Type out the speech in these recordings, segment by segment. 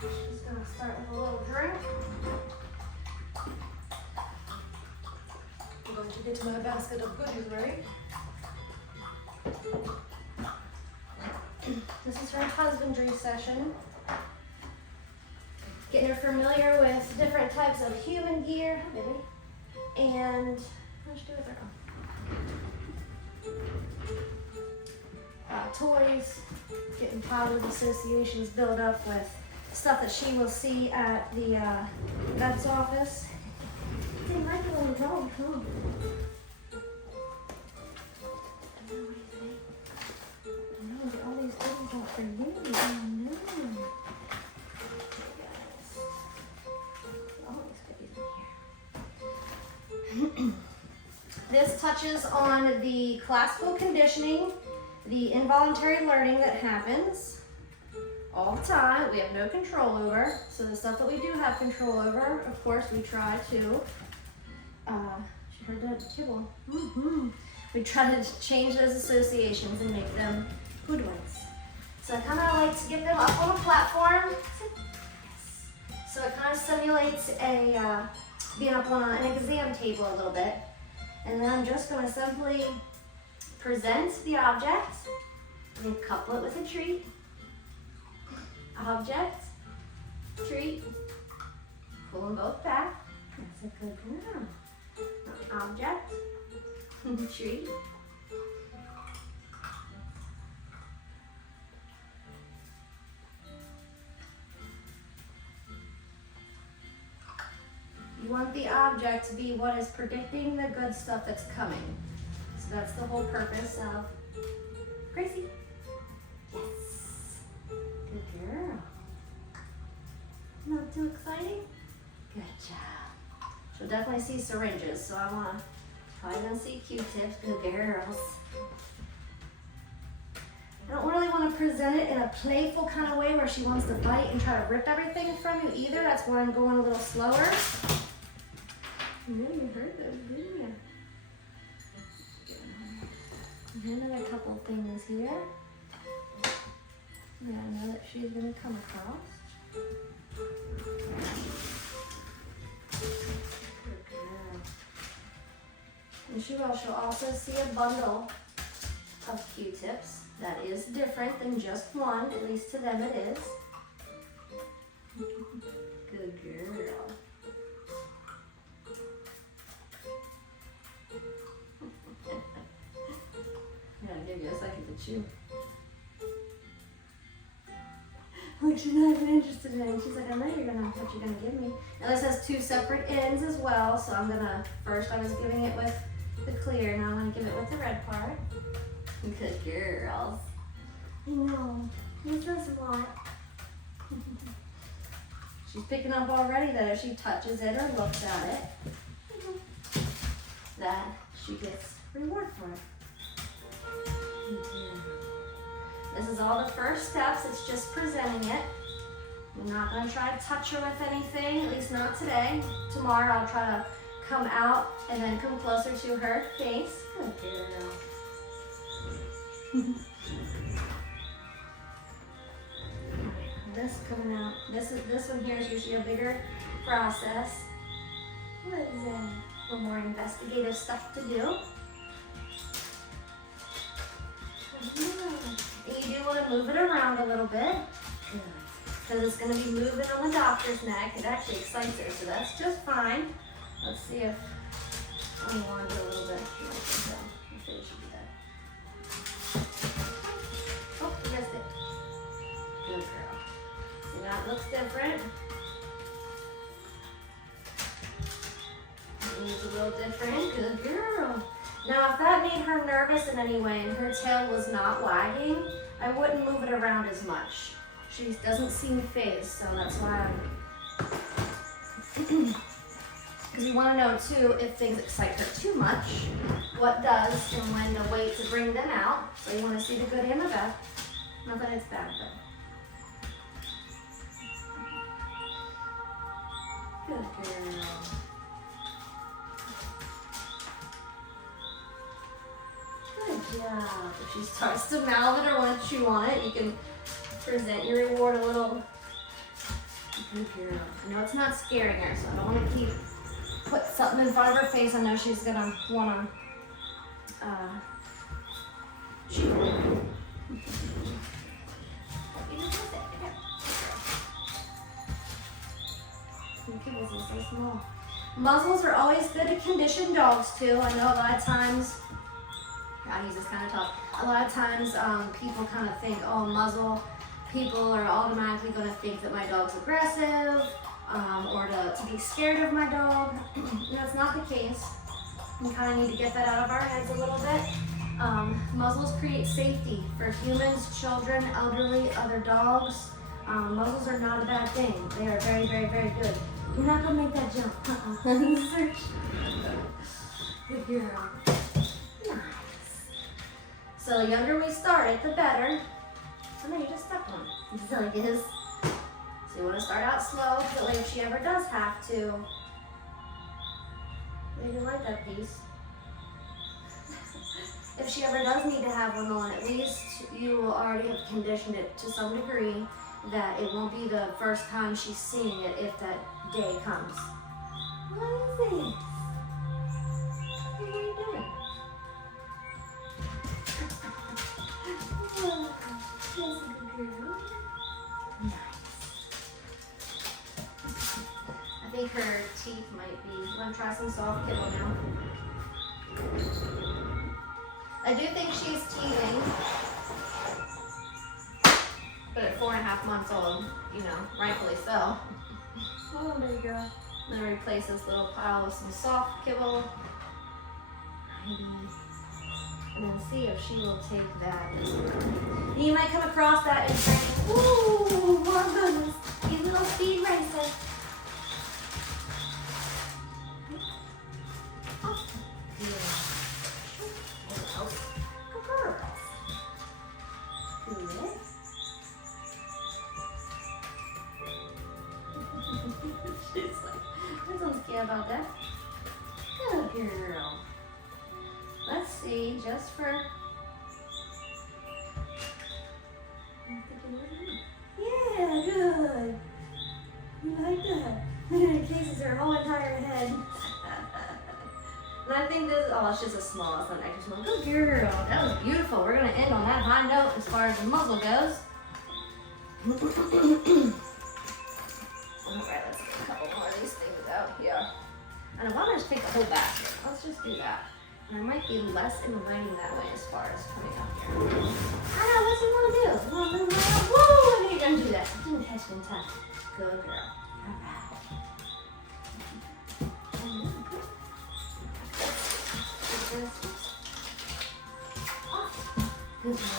Just gonna start with a little drink. I'm going to get to my basket of goodies, right? This is her husbandry session. Getting her familiar with different types of human gear, hi baby, and let's do it with her toys, getting positive associations built up with stuff that she will see at the vet's office. They like it when we go home. What do you think? No, all these goodies are for you. Oh no. This touches on the classical conditioning, the involuntary learning that happens all the time, we have no control over. So the stuff that we do have control over, of course, we try to, she heard that kibble. We try to change those associations and make them good ones. So I kind of like to get them up on a platform. So it kind of simulates a being up on an exam table a little bit. And then I'm just going to simply present the object and couple it with a treat. Object, treat, pull them both back. That's a good girl. Object, treat. You want the object to be what is predicting the good stuff that's coming. So that's the whole purpose of Gracie. Yes. Good girl. Not too exciting? Good job. She'll definitely see syringes, so I want to probably gonna see Q-tips. Good girls. I don't really want to present it in a playful kind of way where she wants to bite and try to rip everything from you either. That's where I'm going a little slower. You heard those, didn't you? Another couple things here. Yeah, I know that she's going to come across. Good girl. And she'll also see a bundle of Q-tips. That is different than just one, at least to them it is. Good girl. I'm gonna give you a second to chew. Look, she's not even interested in it. She's like, I know what you're gonna give me. Now this has two separate ends as well, so I'm gonna, first I was giving it with the clear, now I'm gonna give it with the red part. Good girls. I know, this is what. She's picking up already that if she touches it or looks at it, that she gets reward for it. This is all the first steps, it's just presenting it. I'm not gonna try to touch her with anything, at least not today. Tomorrow I'll try to come out and then come closer to her face. Good girl. This coming out, this one here is usually a bigger process. What is that? A little more investigative stuff to do. And you do want to move it around a little bit. Good. Because it's going to be moving on the doctor's neck. It actually excites her, so that's just fine. Let's see if I want to do a little bit. I think it should be that. Oh, you missed it. Good girl. See, that looks different. It's a little different. Good girl. Now, if that made her nervous in any way and her tail was not wagging, I wouldn't move it around as much. She doesn't seem phased, so that's why I'm... Because you want to know, too, if things excite her too much, what does and when to wait to bring them out. So you want to see the good and the bad. Not that it's bad, but... Good girl. Good job. If she starts to mouth it or want to chew on it, you can present your reward a little Good girl. I know it's not scaring her, so I don't want to put something in front of her face. I know she's gonna wanna shoot me. Kibbles are so small. Muzzles are always good to condition dogs too. I know a lot of times, God, he's just kind of tough. A lot of times people kind of think, oh, muzzle, people are automatically going to think that my dog's aggressive or to be scared of my dog. That's not the case. We kind of need to get that out of our heads a little bit. Muzzles create safety for humans, children, elderly, other dogs. Muzzles are not a bad thing. They are very, very, very good. You're not going to make that jump. Search. Good girl. Nice. So the younger we start it, the better. So now you just step on it. Just like this. So you want to start out slow, so that way if she ever does have to, maybe like that piece. If she ever does need to have one on, at least you will already have conditioned it to some degree that it won't be the first time she's seeing it if that day comes. What is it? What are you doing? Oh, that's a good girl. Nice. I think her teeth might be. You want to try some soft kibble now? I do think she's teething. But at 4.5 months old, you know, rightfully so. Oh, there you go. I'm gonna replace this little pile with some soft kibble. And then see if she will take that. You might come across that and say, ooh, more goodness. These little speed racers. Oh, yeah. Good girl. Good. She's like, I don't care about that. Good girl. Let's see, just for... Yeah, good. You like that? It cases her whole entire head. And I think this, oh, it's just a small, it's not an extra small. Good girl. That was beautiful. We're going to end on that high note as far as the muzzle goes. Alright, let's get a couple more of these things out here. And I want to just take the whole basket. Let's just do that. And I might be less inviting that way as far as coming up here. I know, what you want to do? You want to move around? Woo! I knew you were going to do that. Didn't catch me in time. Good girl. Alright. Good girl.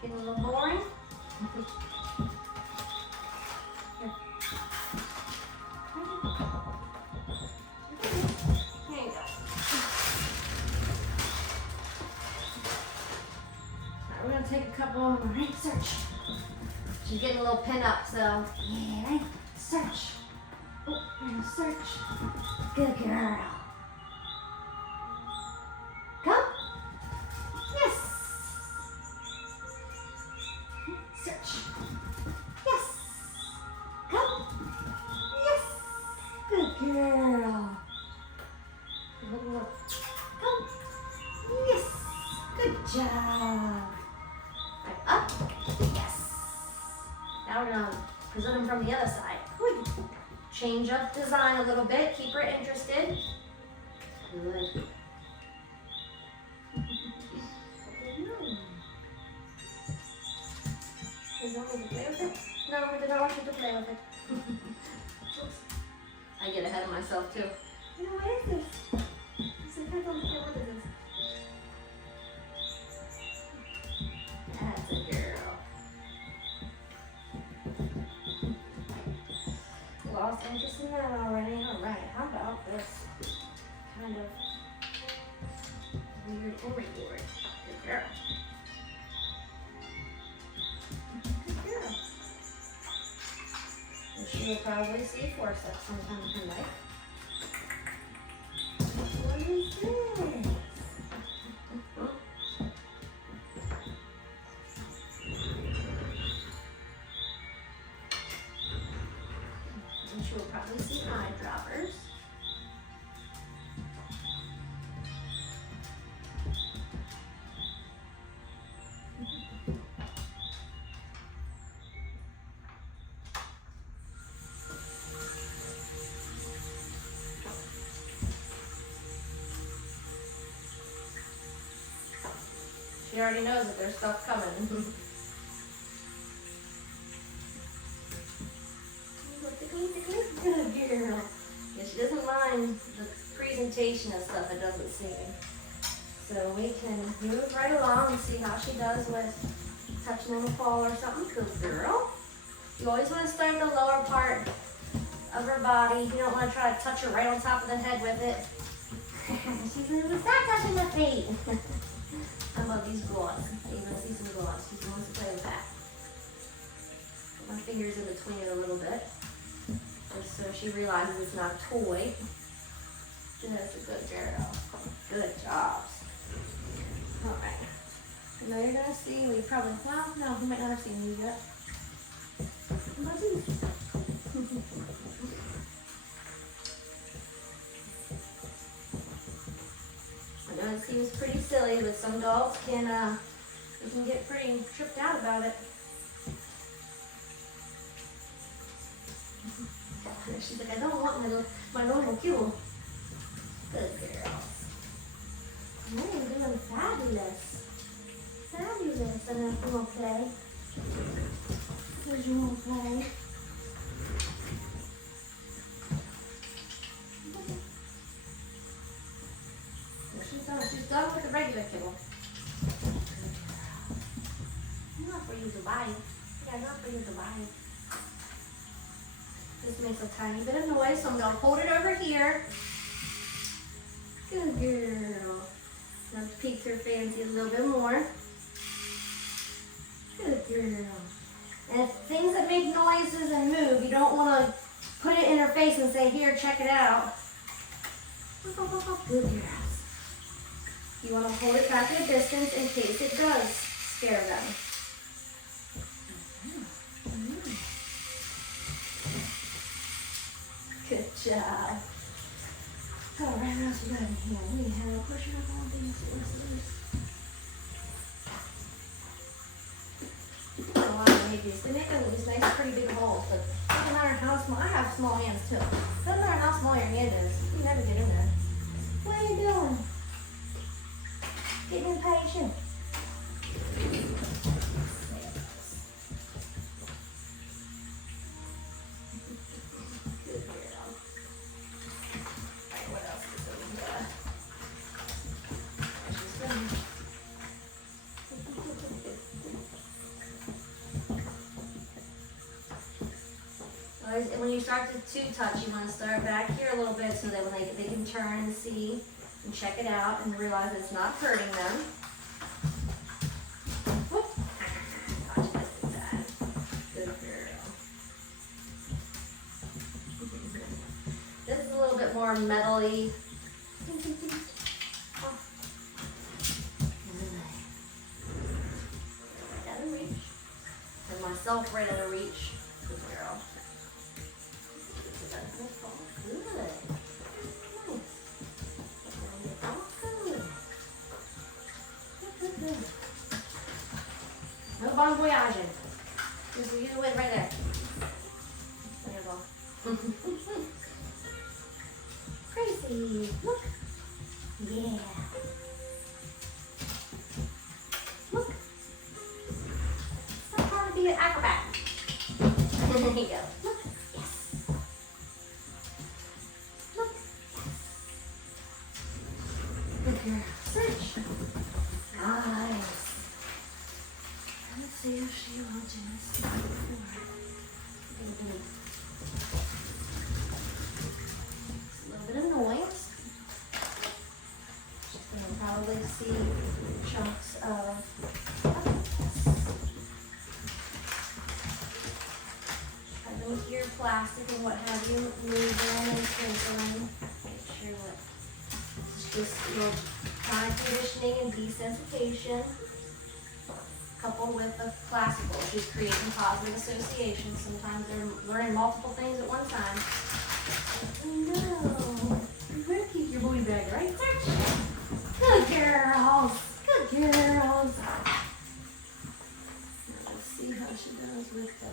Getting a little boring. There you go. Alright, we're gonna take a couple of them. Right, search. She's getting a little pin up, so yeah, right. Search. Oh, we're gonna search. Good girl. Come. Yes. Search. Yes. Come. Yes. Good girl. Come. Yes. Good job. Right, up. Yes. Now we're gonna present them from the other side. Good. Change up design a little bit. Keep her interested. Good. Does that want me to play with it? No, I did not want you to play with it. I get ahead of myself too. You know, what is this? Sometimes I don't care what it is. That's a girl. lost interest in that already. Alright, how about this kind of weird overboard? Good girl. Good girl. And she will probably see forceps sometime in her life. What is this? And she will probably see eyedroppers. She already knows that there's stuff coming. Good girl. Yeah, she doesn't mind the presentation of stuff it doesn't seem. So we can move right along and see how she does with touching on the paw or something. Good girl. You always want to start the lower part of her body. You don't want to try to touch her right on top of the head with it. She's like, stop touching my feet. I love these gloves. You want to see some gloves. She wants to play with that. Put my fingers in between it a little bit. Just so she realizes it's not a toy. That's a good girl. Good jobs. Alright. Now you're going to see, we probably, well, no, you might not have seen these yet. What about these? I know it seems pretty silly, but some dogs can, they can get pretty tripped out about it. She's like, I don't want my normal cue. Good girls. You're doing fabulous. Fabulous. And then you want to play. Here's you want to play. She's done with the regular kibble. Not for you to buy. Yeah, not for you to buy. This makes a tiny bit of noise, so I'm going to hold it over here. Good girl. Now peek her fancy a little bit more. Good girl. And if things that make noises and move, you don't want to put it in her face and say, here, check it out. Good girls. You want to hold it back at a distance in case it does scare them. Good job. All right, what else we got in here? We have pushing up all these scissors. A lot of babies. They make these nice, pretty big holes, but it doesn't matter how small. I have small hands too. Doesn't matter how small your hand is. You never get in there. What are you doing? Getting impatient. When you start to touch, you want to start back here a little bit so that when they can turn and see and check it out and realize it's not hurting them. Whoop. Good girl. This is a little bit more metally. Right out of reach. And myself right out of reach. Good girl. Good. Nice. Good. No bon voyaging. Just you do it right there. There you go. Gracie, look. Yeah. Look. Stop trying to be an acrobat. There you go. Look. Yes. Look. Good girl. Search. Nice. Let's see if she will just And with your plastic and what have you, moving and crinkling, make sure that it's just your time conditioning and desensitization, coupled with the classical. She's creating positive associations. Sometimes they're learning multiple things at one time. No, you're gonna keep your booty bag right there. Good girls. Good girls. Now let's see how she does with the.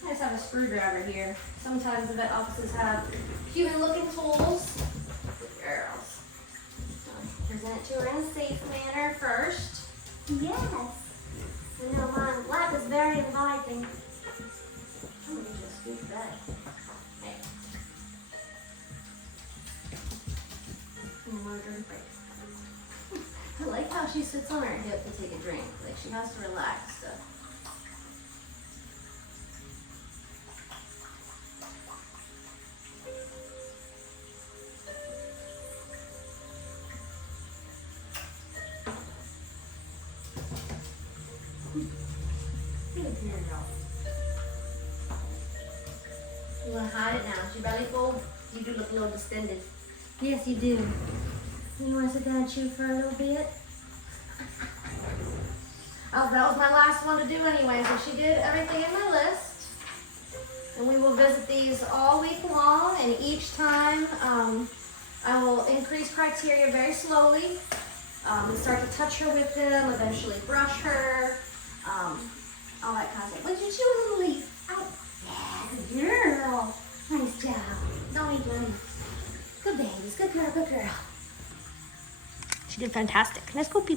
I just have a screwdriver here. Sometimes the vet offices have human-looking tools. Good girls. Present it to her in a safe manner first. Yes. I know my lap is very inviting. I'm gonna just scoop that. Hey. I like how she sits on her hip to take a drink. Like she has to relax. So. Good girl. You want to hide it now? Is your belly full? You do look a little distended. Yes, you do. You want to sit down and chew for a little bit? Oh, that was my last one to do anyway. So she did everything in my list. And we will visit these all week long. And each time I will increase criteria very slowly. And start to touch her with them, eventually brush her, all that kind of stuff. What did you chew a little leaf? Oh, yeah, good girl. Nice job. Don't eat money. Good babies, good girl, good girl. She did fantastic. Let's go, people.